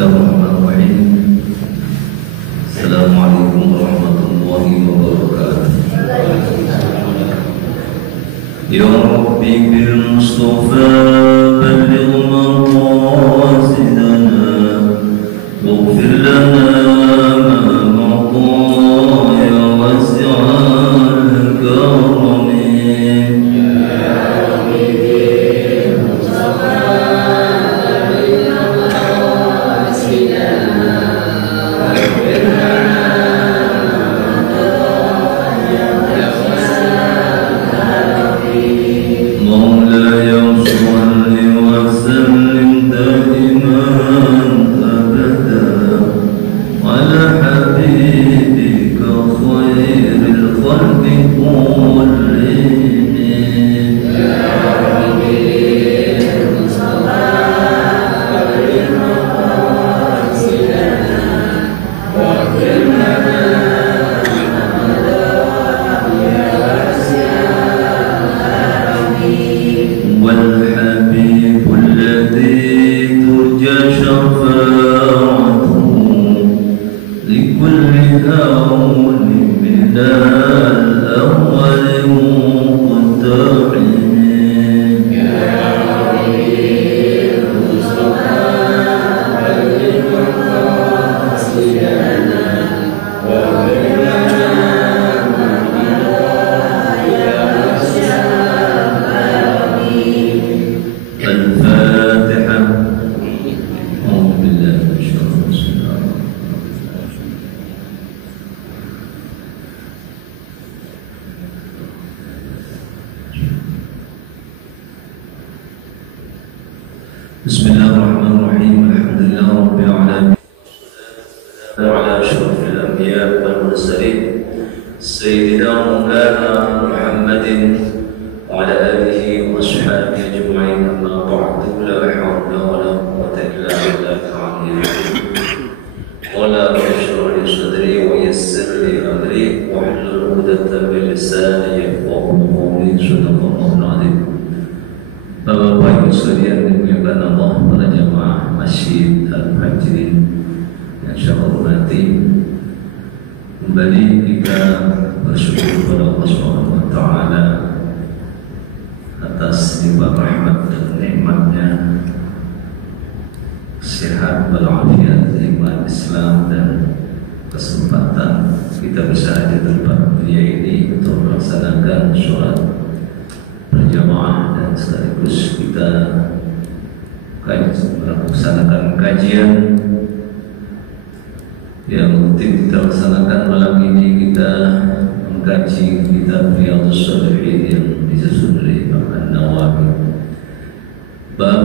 Bismillahirrahmanirrahim. Assalamualaikum warahmatullahi wabarakatuh. Ya Rabbi bil Mustafa balligh maqasidana waghfir lana ma madha ya wasi'al karami. Bismillahirrahmanirrahim. Alhamdulillah rabbil alamin. Wa ala asyrafil anbiya wal mursalin sayyidina maulana Muhammadin wa ala alihi wa ashabihi ajma'in. Amma ba'du, la hawla wa la quwwata illa billahil aliyyil azim. Qala bishrah li sadri wa yassir li amri wa hlul 'uqdatam min lisani yafqahu qawli. Shadaqallahul 'azim. Bapak Ibu sekalian dimuliakan Allah, para jamaah Masjid Al-Muhajirin yang saya hormati, kembali kita bersyukur kepada Allah Subhanahu wa Ta'ala atas limpah rahmat dan nikmatnya sehat walafiat, iman Islam dan kesempatan kita bisa hadir di tempat mulia ini untuk melaksanakan sholat berjamaah dan sekaligus kita melaksanakan kajian yang rutin kita laksanakan. Malam ini kita mengkaji kitab Riyadhus Shalihin yang disusun oleh Imam An-Nawawi. Bab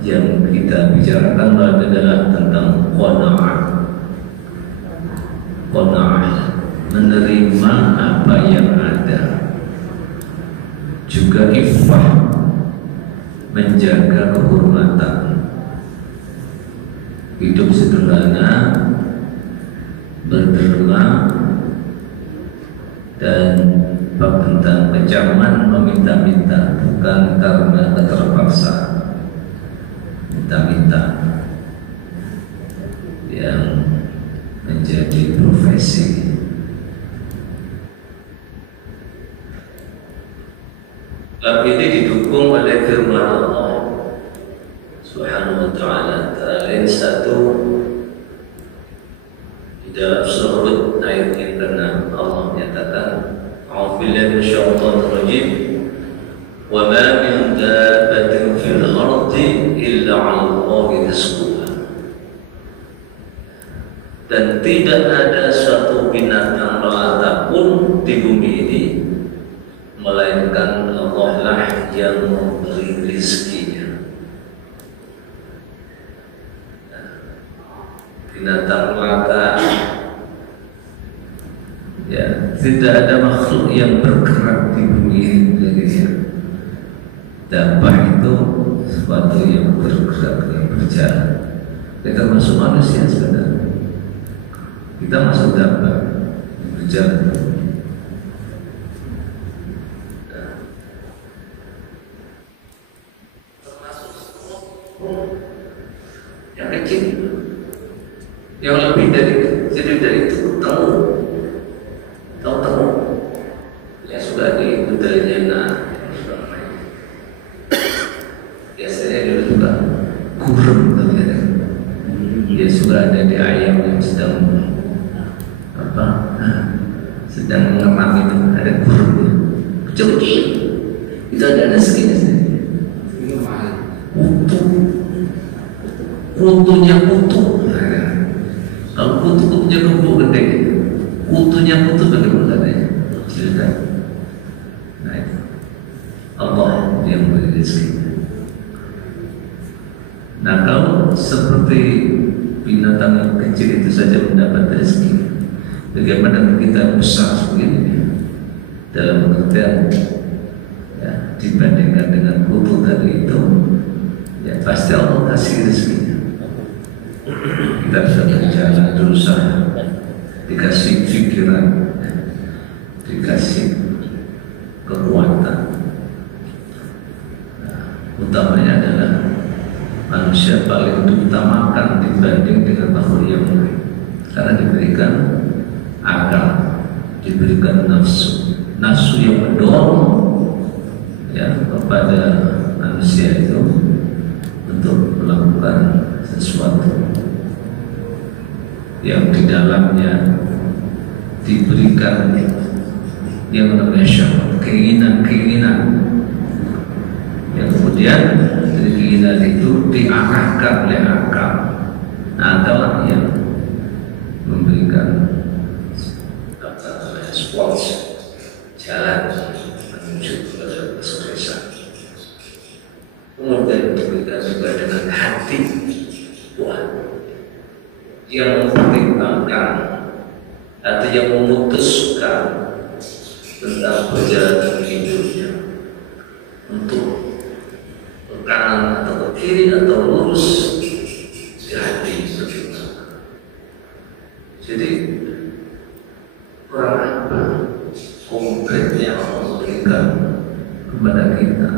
yang kita bicarakan adalah tentang qanaah. Qanaah, menerima apa yang ada, juga iffah, menjaga kehormatan, hidup sederhana, berderma, dan bab tentang kecaman meminta-minta bukan karena keterpaksa, minta-minta yang menjadi profesi. Bab ini didukung oleh firman Allah Subhanahu wa Ta'ala antara lain satu di dalam surah ayat yang ke-6 Allah menyatakan a'udzu billahi minasyaitonir rajim wa ma min dabbatin fil ardi illa 'ala Allahi rizquha, dan tidak ada suatu binatang melata pun di bumi ini melainkan Allah lah yang memberi rizkinya. Binatang melata, ya, tidak ada makhluk yang bergerak di bumi ini. Dabbah itu sesuatu yang bergerak, yang berjalan. Kita masuk manusia sebenarnya. Kita masuk dabbah yang berjalan. Yang kecil yang lebih dari itu tahu ya sudah di betulnya. Nah, biasanya dia juga kurang ternyata. Dia sudah ada di ayam yang sedang mengeram itu, ada kurangnya. Cuci itu ada rezekinya sendiri. Kutunya kutu. Kalau kutunya kutu gede, kutunya kutu bagaimana katanya? Cerita. Nah, itu Allah yang memberi rezeki. Nah, kalau seperti binatang yang kecil itu saja mendapat rezeki, bagaimana kita besar begini dalam pengertian ya, dibandingkan dengan kutu tadi itu, ya pasti Allah kasih rezekinya. Kita bisa berjalan berusaha, dikasih pikiran, dikasih kekuatan. Nah, utamanya adalah manusia paling diutamakan dibanding dengan makhluk yang lain, karena diberikan akal, diberikan nafsu yang mendorong ya kepada manusia itu untuk melakukan sesuatu yang di dalamnya diberikan yang namanya syahwat, keinginan yang kemudian dari keinginan itu diarahkan oleh akal. Nah, adalah yang memberikan sports jalan menuju kepada kesuksesan. Kemudian diberikan juga dengan hati yang mempertimbangkan atau yang memutuskan tentang perjalanan hidupnya untuk ke kanan atau ke kiri atau lurus di hati bagaimana. Jadi kurang apa kompletnya Allah memberikan kepada kita.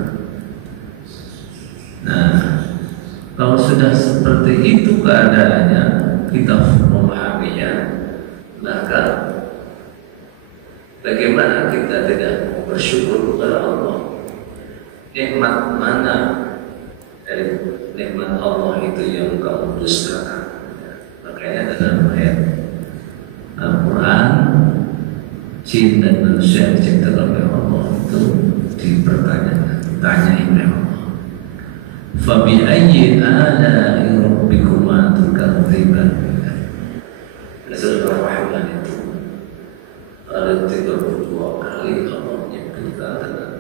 Nah, kalau sudah seperti itu keadaannya, kita memahaminya, maka bagaimana kita tidak bersyukur kepada Allah? Nikmat mana dari nikmat Allah itu yang kamu dustakan? Makanya dalam ayat Al-Quran, jin dan manusia yang diciptakan oleh Allah itu dipertanyakan, tanyain oleh Allah. Fabi ayyi ala'i rabbikuma tukadziban. Rasulullah Muhammad itu ada 32 kali Allah menyebutkan dengan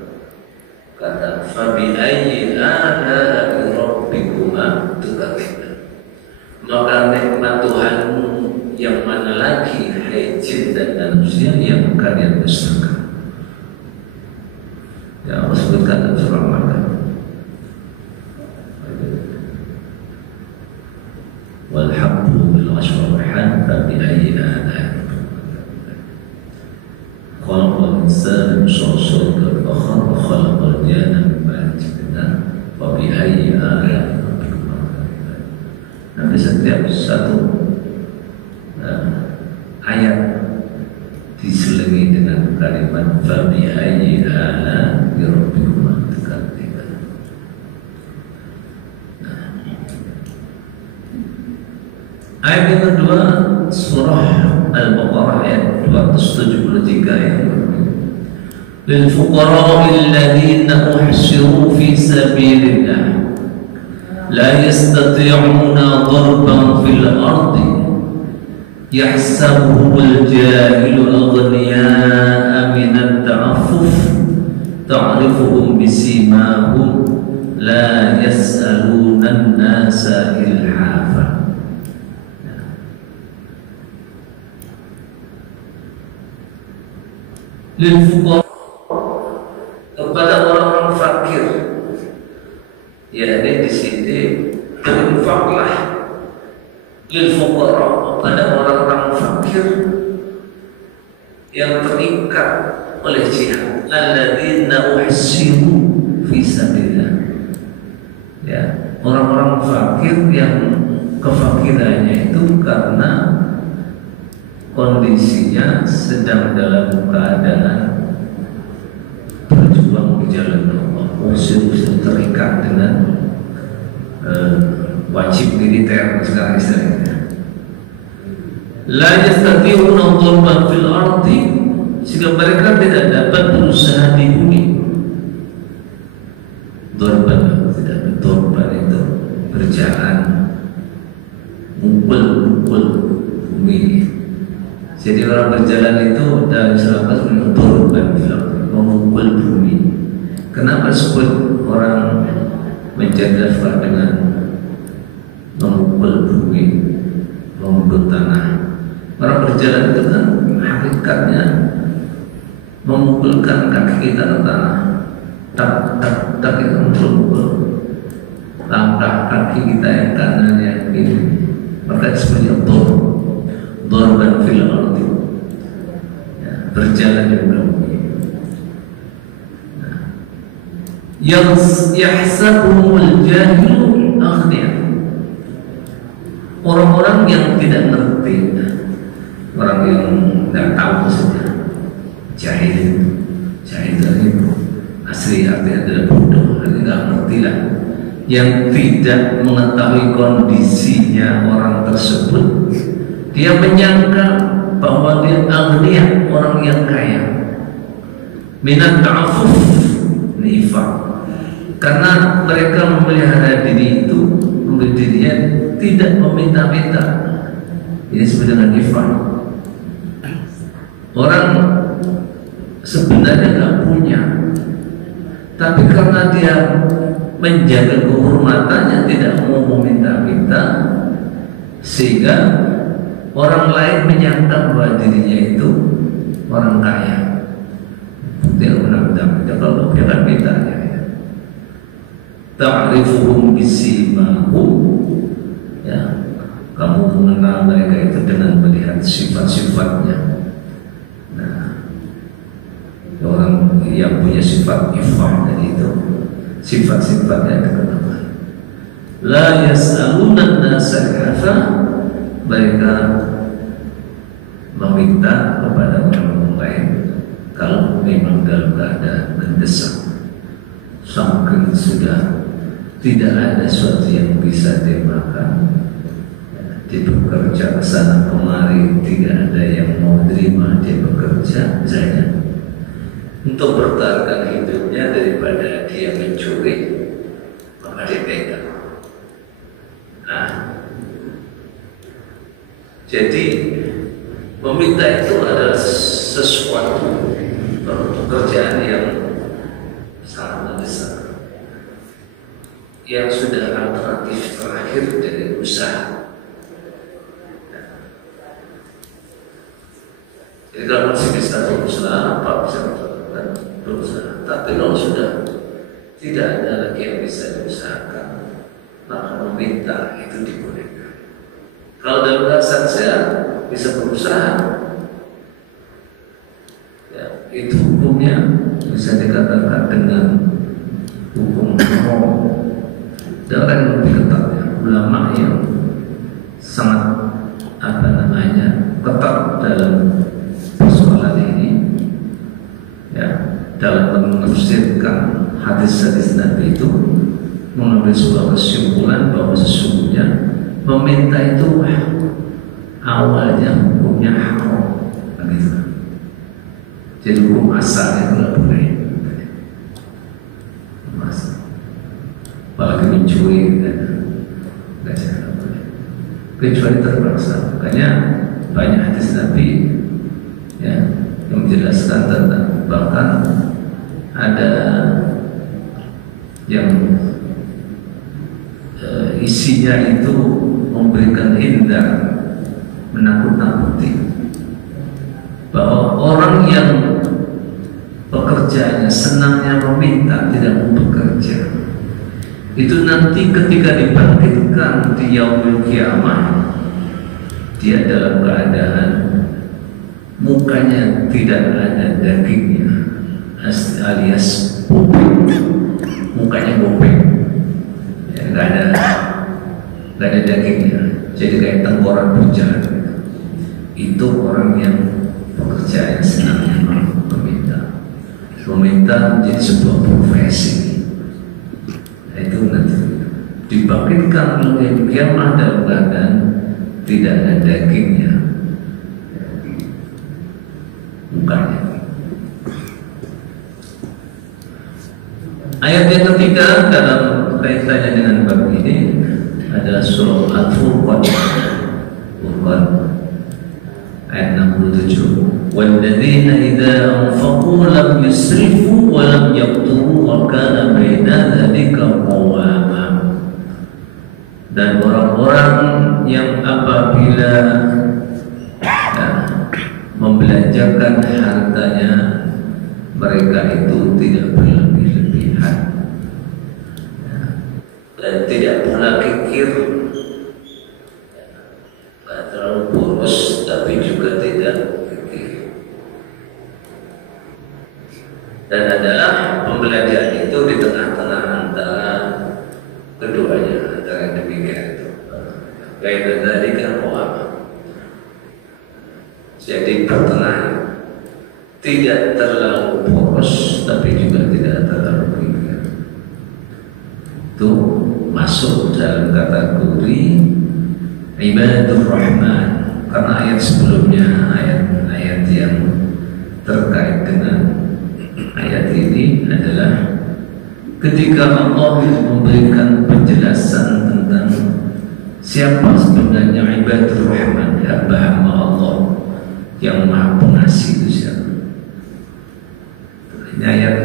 kata fabi ayyi ala'i rabbikuma tukadziban. Maka nikmat Tuhanmu yang mana lagi, hai jin dan manusia, yang kalian dustakan? Ya Allah sebutkan dalam surah Al-Ma'idah. Walhabbu bil ashrahan fabi ayyi ala'i khalaqal insana min salsalin kalfakhar wa khalaqal janna min marjanin min nar fabi ayyi ala'i nanti setiap satu ayat diselingi dengan kalimat fabi ayyi ala'i rabbikuma tukadziban. Ayat yang kedua surah Al-Baqarah ayat 273 ya. Lil fuqara'il ladzina uhsiru fi sabilillah la yastati'una darban fil ardi yahsabuhumul jahilu aghniya'a minat ta'affuf ta'rifuhum bisimahum la yas'aluna an-nasa ilhafa. Lil fuqara, kepada orang-orang fakir, yakni di sini berinfaklah. Lil fuqara, kepada orang-orang fakir yang terikat oleh jihad, alladzina uhsiru fi sabilillah. Ya, orang-orang fakir yang kefakirannya itu karena kondisinya sedang dalam keadaan berjuang di jalan Allah, usul-usul terikat dengan wajib militer sekarang istilahnya. La yastati'una dhurban fil ardi, sehingga mereka tidak dapat berusaha di bumi. Dhurban, tidak dhurban itu berjalan, mukul bumi. Jadi orang berjalan itu dalam Islam dhurban fil ardi, memukul bumi. Kenapa disebut orang menjaga dengan memukul bumi, memukul tanah? Orang berjalan itu kan hakikatnya memukulkan kaki kita ke tanah, tak itu memukul langkah kaki kita yang kanannya ini, maka disebutnya dhurban fil ardi, berjalan di bumi. Yang yahsabuhumul jahilu aghniya, orang-orang yang tidak ngerti, orang yang tidak tahu maksudnya jahil itu asli artinya adalah bodoh, ini nggak ngerti lah, yang tidak mengetahui kondisinya orang tersebut, dia menyangka bahwa dia aghniya, orang yang kaya, minat ta'afuf, nifaq, karena mereka memelihara diri itu, memberi dirinya tidak meminta-minta. Ini sebenarnya nifaq. Orang sebenarnya nggak punya, tapi karena dia menjaga kehormatannya, tidak mau meminta-minta, sehingga orang lain menyangka bahwa dirinya itu orang kaya. Dia benar-benar kalau dia kan minta. Ta'rifuhum bisimahum, ya, kamu mengenal mereka itu dengan melihat sifat-sifatnya. Nah, orang yang punya sifat ifah tadi itu, sifat-sifatnya dikenal. La yas'aluna an-nasa kafa, mereka meminta kepada orang lain kalau memang dalam keadaan mendesak, saking sudah tidak ada sesuatu yang bisa dimakan, dia bekerja kesana kemari, tidak ada yang mau terima, dia bekerja misalnya untuk bertahankan hidupnya daripada dia mencuri, maka dia pegang. Nah, jadi meminta itu adalah sesuatu pekerjaan yang sangat besar, yang sudah alternatif terakhir dari usaha. Jadi kalau masih bisa berusaha, apa bisa berusaha. Tapi kalau sudah tidak ada lagi yang bisa diusahakan, maka meminta itu dibolehkan. Kalau dalam keadaan sehat bisa berusaha, ya, itu hukumnya bisa dikatakan dengan hukum haram. Dan orang yang lebih ketat, ya, ulama yang sangat ketat dalam persoalan ini, ya, dalam menafsirkan hadis-hadis Nabi itu, mengambil sebuah kesimpulan bahwa sesungguhnya meminta itu awalnya hukumnya haram, begitu. Jadi hukum asalnya itu nggak boleh. Apalagi mencuri, nggak boleh, kecuali terpaksa. Makanya banyak hadis Nabi, ya, yang menjelaskan tentang, bahkan ada yang isinya itu memberikan hindar, menakut-nakuti bahwa orang yang pekerjaannya senangnya meminta, tidak mau bekerja, itu nanti ketika dibangkitkan di yaumul kiamah, dia dalam keadaan mukanya tidak ada dagingnya, alias bopeng, mukanya bopeng, ya, nggak ada nggak ada dagingnya, jadi kayak tengkorak berjalan. Itu orang yang pekerjaan senang meminta menjadi sebuah profesi. Nah, itu nanti dibangkitkan oleh kiamat dalam keadaan tidak ada dagingnya, bukannya. Ayat yang ketiga dalam kaitannya dengan bab ini adalah surah Al-Furqan, ayat 67. وَالَّذِينَ إِذَا أَنفَقُوا لَمْ يُسْرِفُوا وَلَمْ يَقْتُرُوا وَكَانَ بَيْنَ ذَلِكَ قَوَامًا. Dan orang-orang yang apabila membelanjakan hartanya, mereka itu tidak berlebih-lebihan dan tidak pernah kikir, tidak terlalu boros tapi juga tidak kikir. Dan adalah pembelanjaan itu di tengah-tengah antara keduanya, antara yang demikian itu. Baik dari kan jadi pertengahan, tidak terlalu boros tapi juga tidak terlalu kikir. Itu masuk dalam kategori ibadur rahman, karena ayat sebelumnya, ayat-ayat yang terkait dengan ayat ini adalah ketika Allah memberikan penjelasan tentang siapa sebenarnya ibadur rahman, hamba-hamba Allah yang maha pengasih itu siapa. Ini ayat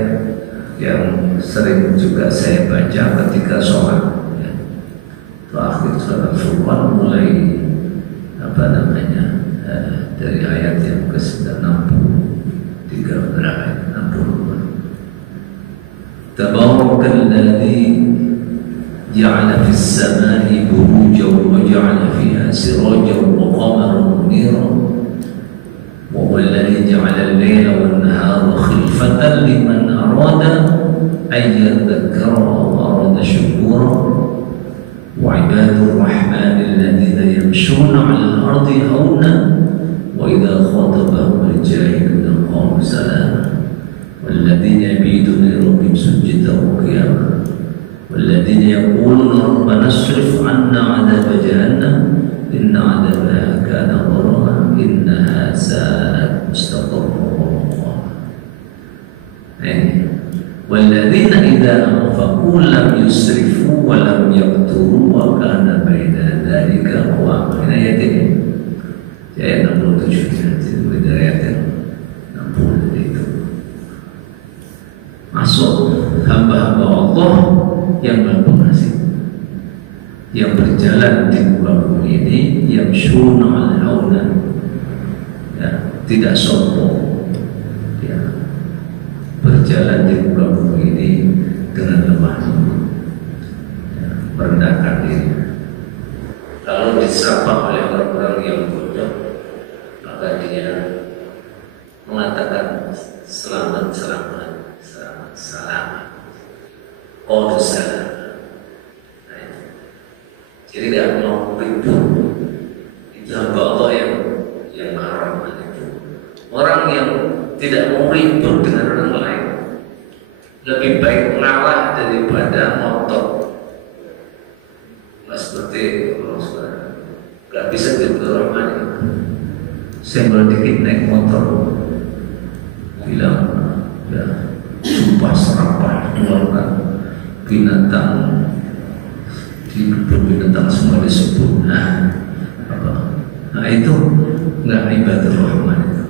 yang sering juga saya baca ketika sholat, ya. Akhir surat Al-Furqan mulai dari ayat yang ke-63 ayat 62. Tabarakalladzi ja'ala fis samai burujan wa ja'ala fiha sirajan wa qamaran muniran wa huwa alladzi ja'ala al-laila wan-nahara khilfatan liman arada an yadhakkara aw arada shukura. وعباد الرحمن الذين يمشون على الأرض هونا وإذا خاطبهم الجاهلون قالوا سلاما والذين يبيتون لربهم سجدا وقياما والذين يقولون ربنا اصرف عنا عذاب جهنم إن عذابها كان غراما إنها ساءت مستقرا ومقاما. والذين إذا أنفقوا لم يسرفوا ولم يقتروا وكان بين ذلك قواما. Ini ayat ini, ayat 67 itu ayat yang 60 itu. Masuk hamba-hamba Allah yang berpengasih, yang berjalan di muka bumi ini, yang syuna al-hauna, ya, tidak sombong, ya, berjalan di muka bumi ini dengan lemah lembut, ya, merendahkan diri. Kalau disapa oleh orang-orang yang bodoh, maka dia mengatakan selamat, selamat, selamat, selamat. Oh, salam. Jadi tidak mau ribut. Itu hamba Allah yang haram itu. Orang yang tidak mau ribut dengan orang lain, lebih baik mengalah daripada ngotot. Nggak seperti orang sekarang, nggak bisa gitu orang. Senggol dikit naik motor, bilang ya sumpah serapah keluarkan binatang, di binatang semua disebut. Nah itu nggak ibadah rahman itu.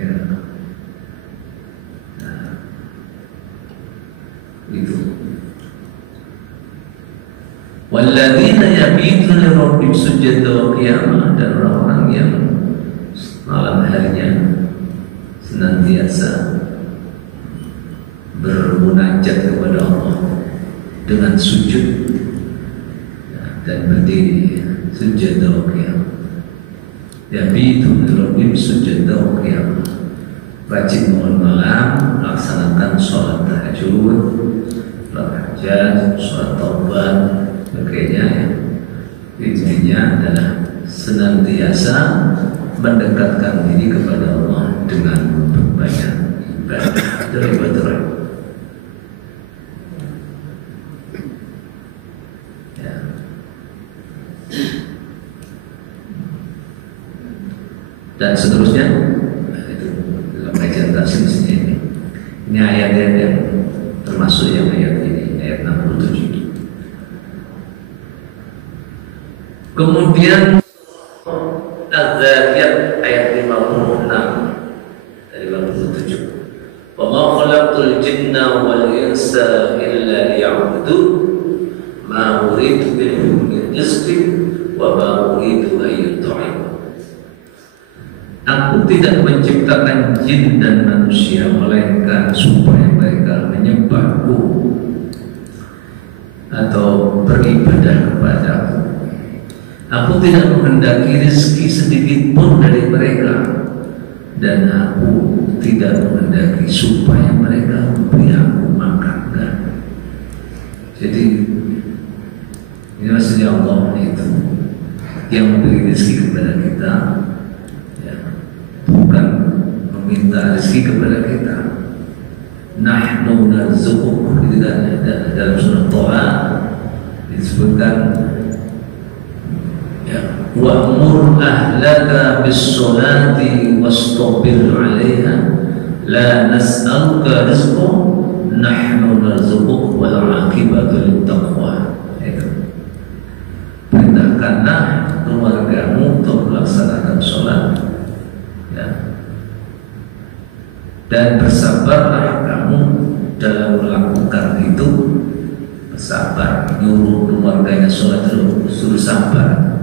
Ya. Nah, itu. Walladzina yabituna lirabbihim sujada wa qiyama, dan orang-orang yang malam harinya senantiasa bermunajat kepada Allah dengan sujud dan berdiri, sujada wa qiyama. Yabituna lirabbihim sujada wa qiyama, rajin bangun malam, laksanakan sholat tahajud, sholat hajat, sholat taubat, sebagainya, ya. adalah senantiasa mendekatkan diri kepada Allah dengan banyak ibadah dari ibadah. Ya. Dan seterusnya, itu dalam kajian tafsir ini. Ini ayat-ayat yang termasuk yang ayat ini, ayat 67. Kemudian Az-Zariyat ayat 56 dari 57. Wa ma khalaqtul jinna wal insa illa liya'budun ma uridu minhum min rizqin wa ma uridu an yut'imun. Aku tidak menciptakan jin dan manusia melainkan supaya mereka menyembahku atau beribadah kepadaku. Aku tidak menghendaki rezeki sedikit pun dari mereka, dan aku tidak menghendaki supaya mereka memberi aku makan. Jadi ini maksudnya Allah itu yang memberi rezeki kepada kita, bukan meminta rezeki kepada kita. Nahnu narzuquk, itu kan dalam surah Toha disebutkan, wa'mur ahlaka bis-sholati wastabir 'alaiha la nas'aluka rizqan nahnu narzuquk wal 'aqibatu lit-taqwa. Itu perintahkanlah keluargamu untuk melaksanakan sholat, ya, dan bersabarlah kamu dalam melakukan itu. Bersabar, nyuruh keluarganya sholat dulu, suruh sabar,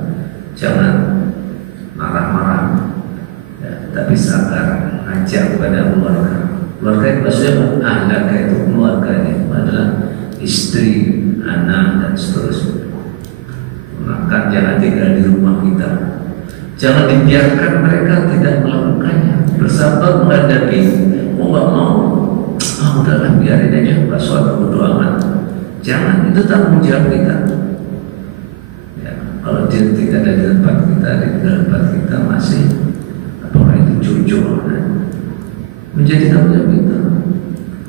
jangan marah-marah, ya, tapi sabar, ngajak kepada keluarga. Keluarga itu maksudnya ahlaka, itu keluarganya adalah istri, anak, dan seterusnya. Maka jangan tinggal di rumah kita, jangan dibiarkan mereka tidak melakukannya. Bersabar menghadapi, mau nggak mau, udahlah biarin aja, sholat berdoa amat. Jangan, itu tanggung jawab kita. Ya, kalau dia tidak ada di tempat kita, di tempat kita masih, apakah itu jujur, menjadi tanggung jawab kita.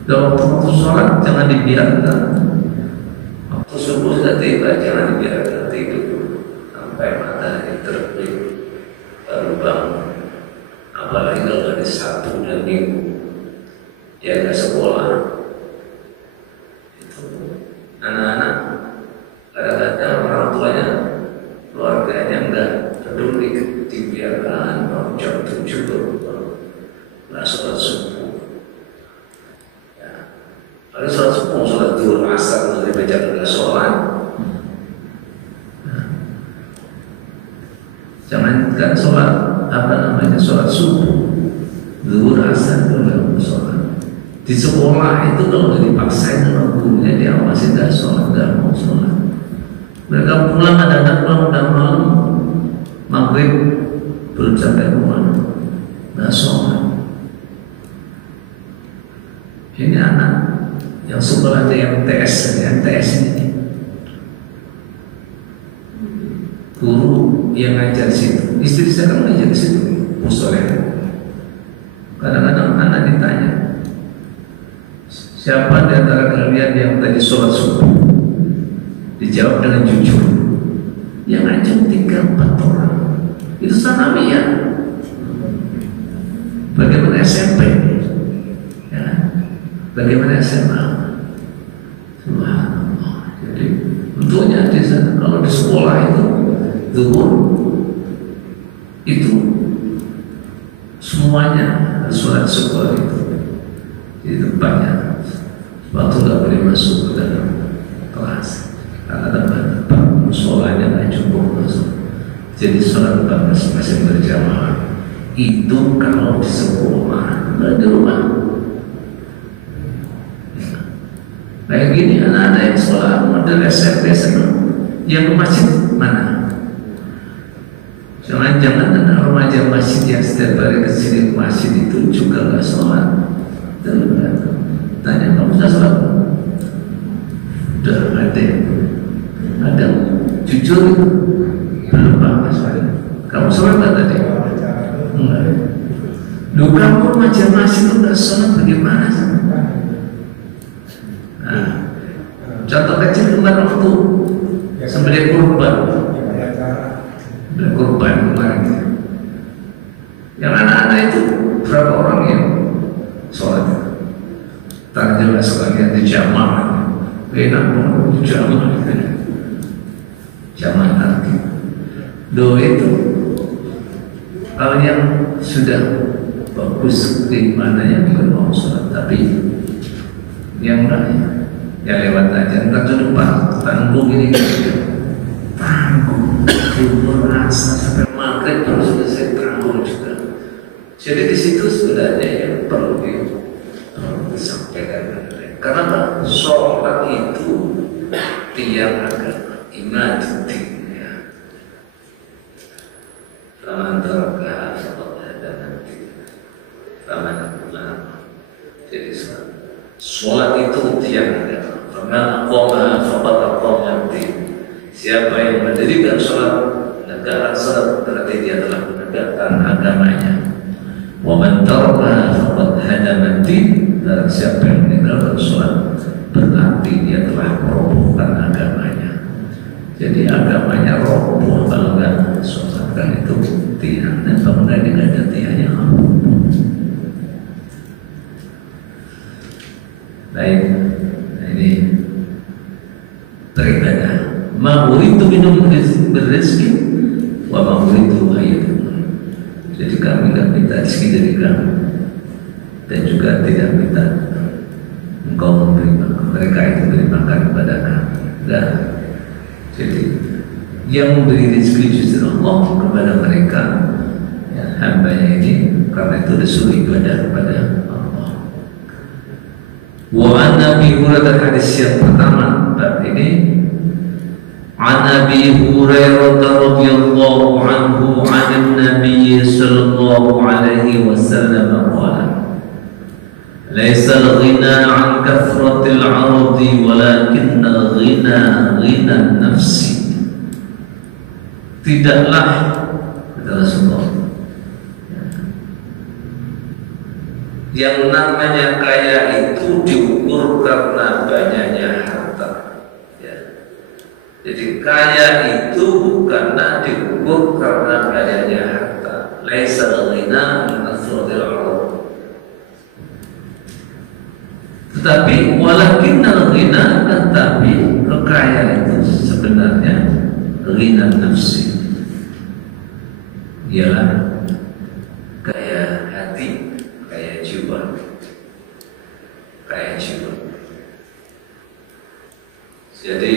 Dalam waktu sholat jangan dibiarkan. Waktu subuh sudah tiba, jangan dibiarkan tidur sampai matahari terbit baru bangun. Apalagi kalau hari Sabtu dan Minggu, ya ke sekolah. Anak-anak kadang-kadang orang tuanya, keluarganya enggak peduli, dibiarkan mau jam 7 nggak sholat subuh. Ya, kalau sholat subuh, sholat duhur, asar, dari baca nggak sholat. Nah, jangankan sholat sholat subuh, duhur, asar itu nggak sholat. Di sekolah itu kalau dipaksain sama gurunya, dia masih tidak sholat, tidak mau sholat. Mereka pulang, ada anak pulang udah malam, maghrib belum sampai rumah, nggak sholat. Ini anak yang sekolah di MTS ini, guru yang ngajar situ, istri saya kan ngajar situ, musola. Kadang-kadang anak ditanya, siapa di antara kalian yang tadi sholat subuh? Dijawab dengan jujur, yang ngajak 3-4 orang. Itu sanawiyah. Bagaimana SMP? Ya, bagaimana SMA? Subhanallah. Jadi tentunya di sana, kalau di sekolah itu zuhur itu semuanya sholat sekolah itu di tempatnya. Waktu nggak boleh masuk ke dalam kelas karena tempat musolanya nggak cukup masuk. Jadi sholat masing-masing berjamaah. Itu kalau di sekolah, nggak di rumah. Kayak gini, anak-anak yang sholat model SMP yang ke masjid mana? Jangan-jangan anak remaja masjid yang setiap hari kesini ke masjid itu juga nggak sholat. Tanya, kamu sudah sholat? Sudah ada jujur belum Pak. Kamu sholat nggak tadi? Enggak. Duh, kamu masih itu nggak sholat bagaimana sih? Nah, contoh kecil kemarin waktu sembelih kurban, kemarin. Yang anak-anak itu berapa orang yang sholat? Tak jelas lagi di jamaah, enak banget di jamaah nanti. Doa itu kalau yang sudah bagus di mana yang mau sholat, tapi yang lain yang lewat aja, entah ke depan tanggung ini, tanggung timur asar sampai maghrib baru selesai tanggung juga. Jadi di situ sebenarnya yang perlu disampaikan. Karena sholat itu tiang agama, iman ya. Antara dan nanti, jadi sholat itu tiang agama. Karena siapa yang mendirikan sholat, negara sholat berarti dia telah menegakkan agamanya. Waman taraka faqad hadama din, dan siapa yang meninggalkan sholat berarti dia telah merobohkan agamanya. Jadi agamanya roboh kalau nggak sholat, kan itu tiang, dan bangunan ini nggak ada tiangnya. Baik, nah ini beribadah. Ma'uritu minum berizki wa ma'uritu hayatun. Jadi kami tidak minta rezeki dari kamu, dan juga tidak minta engkau memberi makan, mereka itu beri makan kepada kami. Dan jadi yang memberi rezeki justru Allah kepada mereka, ya, hambanya ini, karena itu disuruh ibadah kepada Allah. Wa Nabi Hurairah, hadis yang pertama bab ini. An Abi Hurairah radhiyallahu anhu 'an Nabi sallallahu alaihi wasallam qala: "Laisa al-ghina 'an kathratil 'ardi walakin al-ghina ghina nafsi." Tidaklah, kata Rasulullah, yang namanya kaya itu diukur karena banyaknya harta. Jadi kaya itu bukanlah diukur karena banyaknya harta. Laisa al-ghina min kathratil 'ardi. Tetapi walakin al-ghina, tetapi kekayaan itu sebenarnya ghina nafsi, ialah kaya hati, kaya jiwa, kaya jiwa. Jadi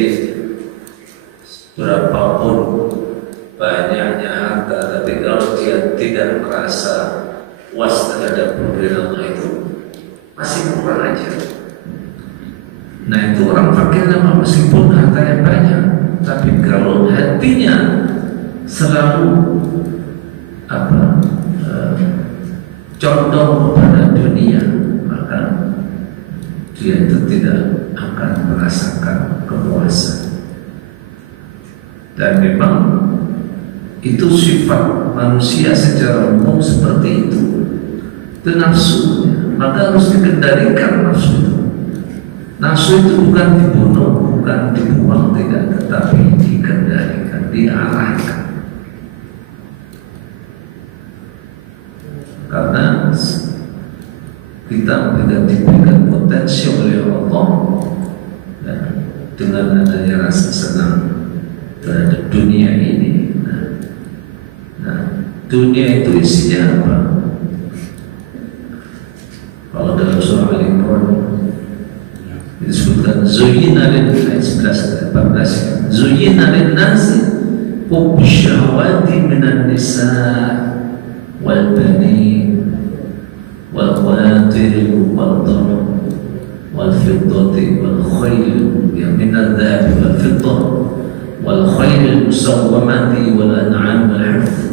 berapapun banyaknya harta, tapi kalau dia tidak merasa puas terhadap pemberian Allah itu, masih kurang aja. Nah, itu orang fakir nama meskipun hartanya banyak, tapi kalau hatinya selalu condong kepada dunia, maka dia itu tidak akan merasakan kepuasan. Dan memang itu sifat manusia secara umum seperti itu. Itu nafsunya, maka harus dikendalikan nafsu itu. Nafsu itu bukan dibunuh, bukan dibuang, tidak, tetapi dikendalikan, diarahkan. Karena kita tidak diberikan potensi oleh Allah, ya, dengan adanya rasa senang terhadap dunia ini. Nah, dunia itu isinya apa? Kalau dalam surah Al-Imran disebutkan zuyyina lin ayat 11-14, zuyyina lin-nasi hubbu syahawati minan nisa wal banin wal qanatir wal dhahab wal fiddati wal khayl min adh-dhahabi wal fiddah wal khayl musawwamati wal an'am wal harth,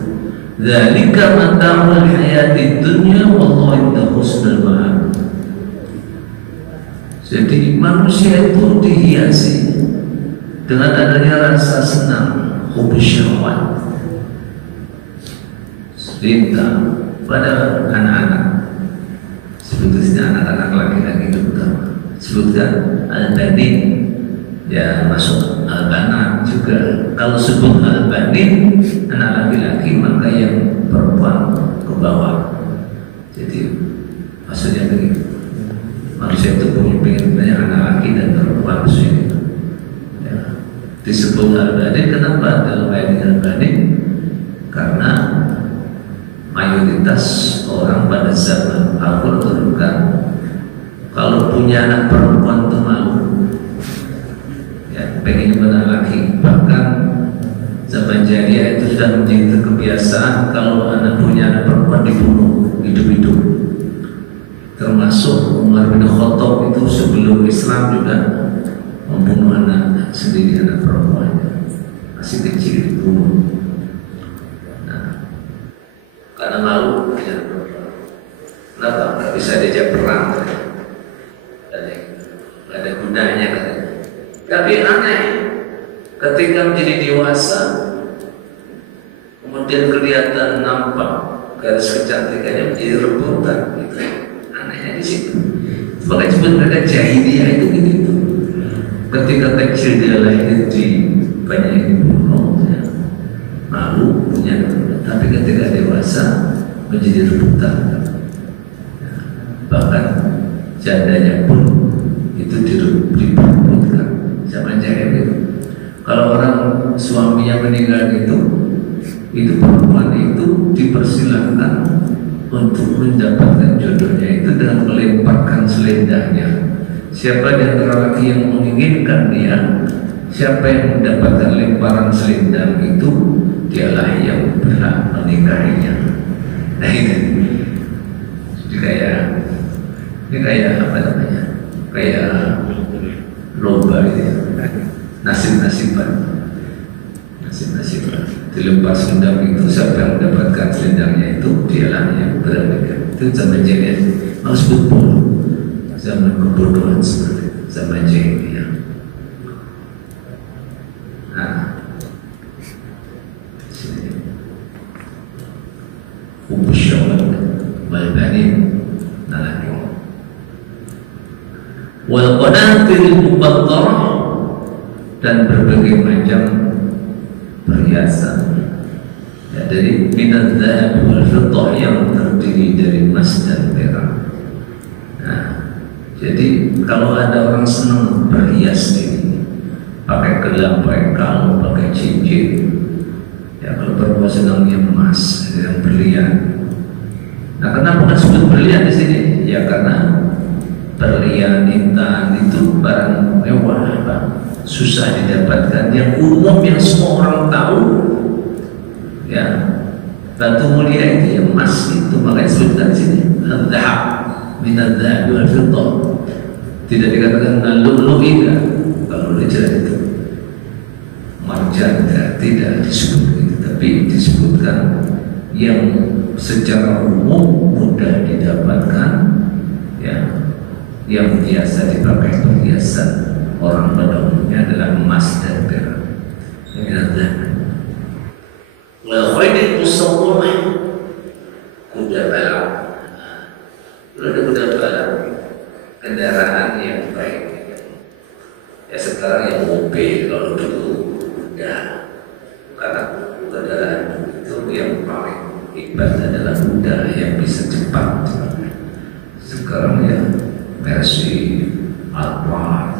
dzalika mata'ul hayatid dunya wallahu indahu husnul ma'ab. Jadi manusia itu dihiasi dengan adanya rasa senang, hubbu syahwat. cerita pada anak-anak, sebutnya anak-anak laki-laki terutama, sebutkan al-banin, ya masuk al-banat juga. Kalau sebut al-banin anak laki-laki, maka yang perempuan ke bawah. Jadi maksudnya begitu. Manusia itu punya banyak anak laki dan perempuan maksudnya. Ya. Disebut al-banin, kenapa dalam ayat al-banin? Karena mayoritas orang pada zaman Al-Quran turunkan kalau punya anak perempuan itu malu, ya, pengen anak laki. Bahkan zaman jahiliyah itu sudah menjadi kebiasaan kalau anak punya anak perempuan dibunuh hidup-hidup. Termasuk Umar bin Khattab itu sebelum Islam juga membunuh anak sendiri, anak perempuannya masih kecil dibunuh. Karena malu, kenapa? Nggak bisa diajak perang, nggak ada gunanya katanya. Tapi aneh, ketika menjadi dewasa, kemudian kelihatan nampak garis kecantikannya menjadi rebutan, gitu. Anehnya di situ. Maka disebut mereka jahiliyah itu gitu. Ketika kecil dia lahir di banyak yang dibunuh, ya, malu punya. Tapi ketika dewasa menjadi rebutan, bahkan jandanya pun itu diperebutkan. Zaman jahiliyah, kalau orang suaminya meninggal itu perempuan itu dipersilahkan untuk mendapatkan jodohnya itu dengan melemparkan selendangnya. Siapa di antara laki yang menginginkan dia, siapa yang mendapatkan lemparan selendang itu, dialah yang berhak menikahinya. Nah ini kayak apa namanya? Kayak lomba itu, nasib-nasiban. Dilempar selendang itu, siapa yang mendapatkan selendangnya itu, dialah yang berhak menikah. Itu zaman jahiliyah. Harus betul zaman kebodohan seperti itu, zaman jahiliyah. Nah, hubbus syahwat wal banin wal qanatir muqaddarah, dan berbagai macam perhiasan, ya, dari minadz dzahab wal fiddah yang terdiri dari emas dan perak. Nah, jadi kalau ada orang senang berhias diri, pakai gelang, pakai kalung, pakai cincin, ya kalau perempuan senangnya emas, yang berlian. Nah, kenapa disebut berlian di sini? Ya karena berlian, intan itu barang mewah, Pak. Susah didapatkan, yang umum, yang semua orang tahu, ya, batu mulia itu yang emas itu, makanya disebutkan di sini al-dhahab minadz-dzahab wal fiddah. Tidak dikatakan al-lu'lu'i, kalau lu'lu'i itu marjan, tidak disebut itu, tapi disebutkan yang secara umum mudah didapatkan, ya, yang biasa dipakai perhiasan orang pada umumnya adalah emas dan perak. Wal khaylil musawwamah, kuda balap. Ada kuda balap, kendaraan yang baik. Ya sekarang yang mobil, kalau dulu kuda, karena kendaraan itu yang paling hebat adalah kuda yang bisa cepat. Sekarang ya Mercy, Alphard,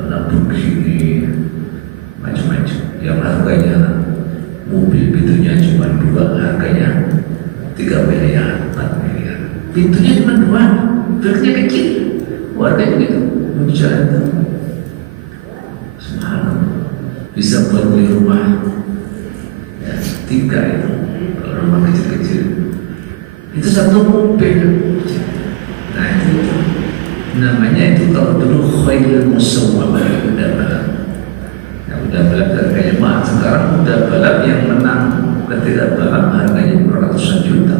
Lamborghini, macam-macam yang harganya mobil pintunya cuma 2, harganya 3 miliar, 4 miliar. Pintunya cuma 2, pintunya kecil, harganya begitu. Bicara itu, subhanallah, bisa buat beli rumah, ya, 3 itu, kalau rumah kecil-kecil itu 1 mobil. Nah itu namanya, itu kalau dulu khaylil musawwamah, kuda balap. Nah, kuda balap harganya mahal. Sekarang kuda balap yang menang ketika balap harganya ratusan juta,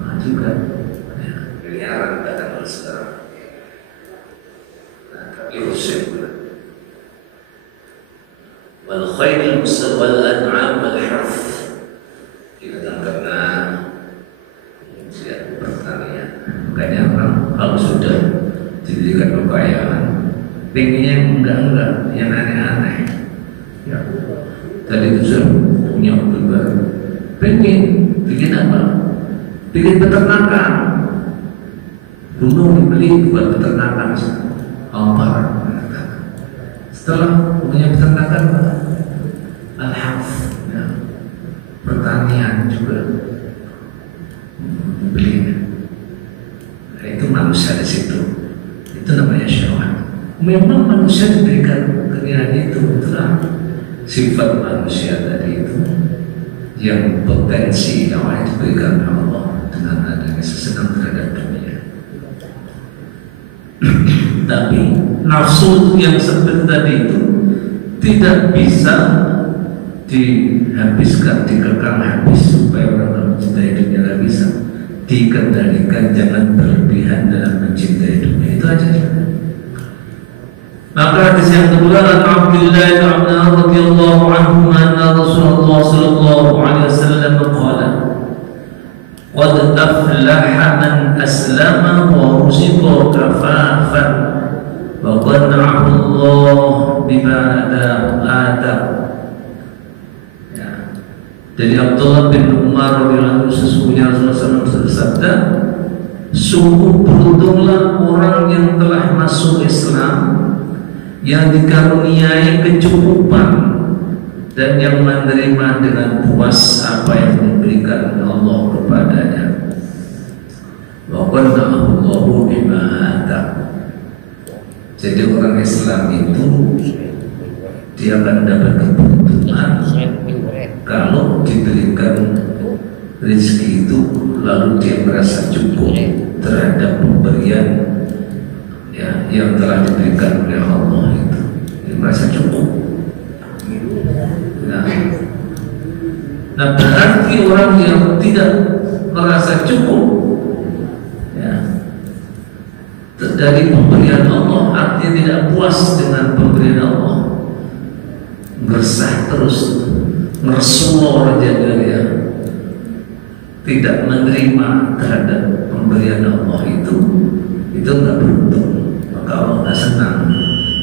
mahal juga, ya, miliaran bahkan kalau sekarang. Nah, tapi khusus wal khaylil musawwamah wal an'am wal harth, diberikan kekayaan, pengennya yang enggak, yang aneh-aneh. Ya, tadi itu saya punya mobil baru, pengen bikin apa? Bikin peternakan, gunung dibeli buat peternakan, ampar. Setelah punya peternakan, alhamdulillah, ya, pertanian juga beli. Nah, itu manusia di situ. Itu namanya syahwat. Memang manusia diberikan keinginan itu, itulah sifat manusia tadi itu yang potensi yang diberikan Allah dengan adanya sesenang terhadap dunia. Tapi nafsu yang seperti tadi itu tidak bisa dihabiskan, dikekang habis supaya orang mencintai dunia, tidak bisa dikendalikan, jangan berlebihan dalam mencintai dunia, itu aja. Maka hadis yang kedua, Abdullah bin Amr radhiyallahu anhu anna Rasulullah sallallahu alaihi wasallam qala qad aflaha man aslama wa ruziqa kafafan wa qana'ahu Allah bima ata. Ya. Dari Abdullah bin Umar radhiyallahu anhu, sesungguhnya Rasulullah SAW bersabda, sungguh beruntunglah orang yang telah masuk Islam, yang dikaruniai kecukupan dan yang menerima dengan puas apa yang diberikan Allah kepadanya. Wa qana'ahu Allahu bima ata. Jadi orang Islam itu dia akan dapat keberuntungan kalau diberikan rezeki itu lalu dia merasa cukup terhadap pemberian ya, yang telah diberikan oleh Allah itu, dia merasa cukup. Nah, berarti orang yang tidak merasa cukup ya, dari pemberian Allah, artinya tidak puas dengan pemberian Allah, gersah terus, ngersuor jaga dia, tidak menerima terhadap pemberian Allah itu nggak beruntung. Maka Allah nggak senang.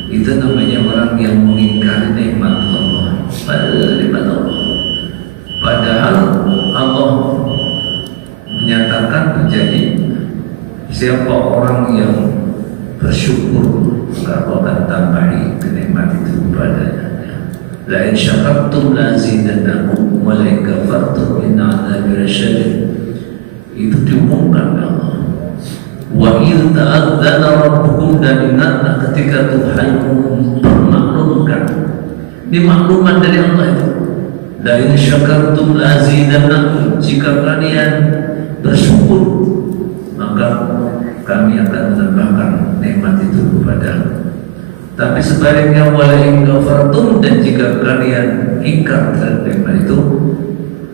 Itu namanya orang yang mengingkari nikmat Allah. Padahal Allah menyatakan menjadi siapa orang yang bersyukur, maka Allah akan tambahi kenikmat itu kepadanya. La in syakartum la azidannakum wa la in kafartum inna adzabi lasyadid. Itu diumumkan Allah. Wa idh ta'adzana rabbukum, dan ingatlah ketika Tuhan mempermaklumkan. Ini makluman dari Allah itu. La in syakartum la azidannakum, jika kalian bersyukur maka kami akan menambahkan nikmat itu kepadamu. Tapi sebaliknya wala in kafartum, dan jika kalian ingkar terhadap nikmat itu,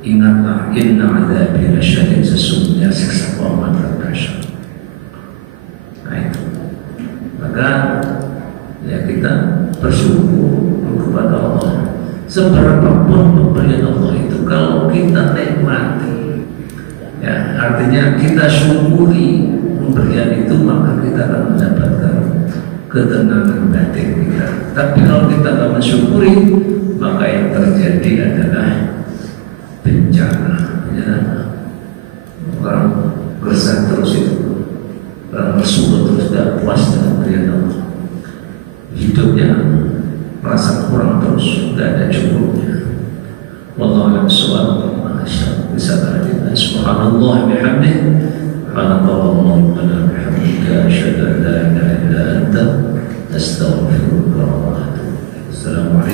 ingatlah inna adzabi lasyadid, sesungguhnya siksa Allah amat dahsyat. Nah itu, maka ya kita bersyukur kepada Allah. Seberapapun pemberian Allah itu, kalau kita nikmati, ya artinya kita syukuri pemberian itu, maka kita akan mendapatkan ketenangan batin kita. Tapi kalau kita tak mensyukuri, maka yang terjadi adalah bencana. Ya, orang gersah terus itu, orang bersyukur terus, tidak puas dengan pemberian Allah, hidupnya merasa kurang terus, tidak ada cukupnya. Wallahu a'lam bishawab. Subhanallah bihamdihi, subhanallah bihamdika, asyhadu an la ilaha illa anta, astaghfiruka wa atubu ilaik. Assalamualaikum.